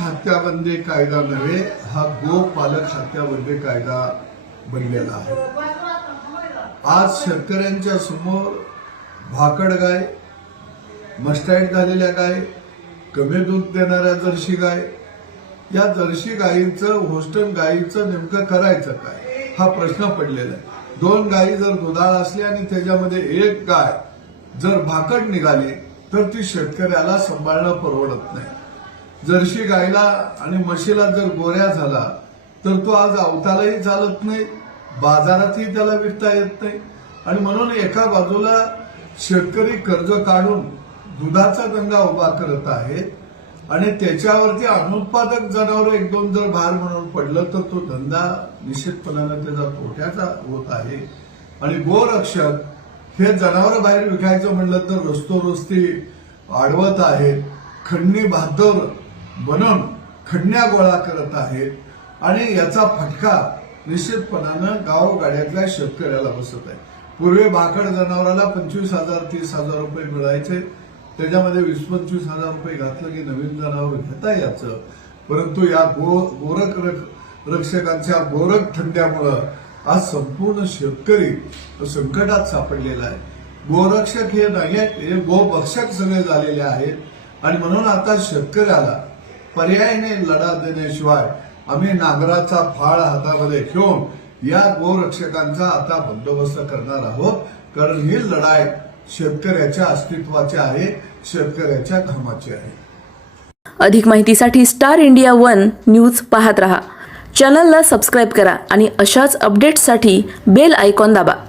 हत्याबंदी कायदा नव्हे हा गोपालक हत्याबंदी कायदा बनलेला आहे आज शेतकऱ्यांच्या समोर भाकड गाय मस्टाईट झालेल्या गाय कमी दूध देणाऱ्या जर्शी गाय या जर्शी गायीचं होस्टन गायीचं नेमकं करायचं काय हा प्रश्न पडलेला आहे दोन गायी जर दुधाळ असली आणि त्याच्यामध्ये एक गाय जर भाकड निघाली तर ती शेतकऱ्याला सांभाळणं परवडत नाही जर्शी गायला आणि म्हशीला जर गोऱ्या झाला तर तो आज अवतालाही चालत नाही बाजारातही त्याला विकता येत नाही आणि म्हणून एका बाजूला शेतकरी कर्ज काढून दुधाचा गंगा उभा करत आहे आणि त्याच्यावरती अनुत्पादक जनावर एक दोन जर भार म्हणून पडलं तर तो धंदा निश्चितपणानं त्याचा तोट्याचा होत आहे आणि गोरक्षक हे जनावर बाहेर विकायचं म्हणलं तर रस्तो रस्तोरस्ती वाढवत आहेत खंडणी भादर बनवून खडण्या गोळा करत आहेत आणि याचा फटका निश्चितपणानं गावगाड्यातल्या शेतकऱ्याला बसत आहे पूर्वी भाकड जनावराला पंचवीस हजार तीस हजार रुपये मिळायचे त्याच्यामध्ये वीस पंचवीस हजार रुपये घातलं की नवीन जनावर घेता याचं परंतु या गो गोरख रक्षकांच्या गोरख थंड्यामुळं आज संपूर्ण शेतकरी संकटात सापडलेला आहे गोरक्षक हे नाही हे गोभक्षक सगळे झालेले आहेत आणि म्हणून आता शेतकऱ्याला पर्यायने लढा देण्याशिवाय आम्ही नागराचा फाळ हातामध्ये घेऊन या गोरक्षकांचा आता बंदोबस्त करणार आहोत कारण ही लढाई शेतकऱ्याच्या अस्तित्वाची आहे शेतकऱ्याच्या घामाची आहे अधिक माहितीसाठी स्टार इंडिया वन न्यूज पाहत राहा चॅनलला सबस्क्राईब करा आणि अशाच अपडेट्ससाठी बेल आयकॉन दाबा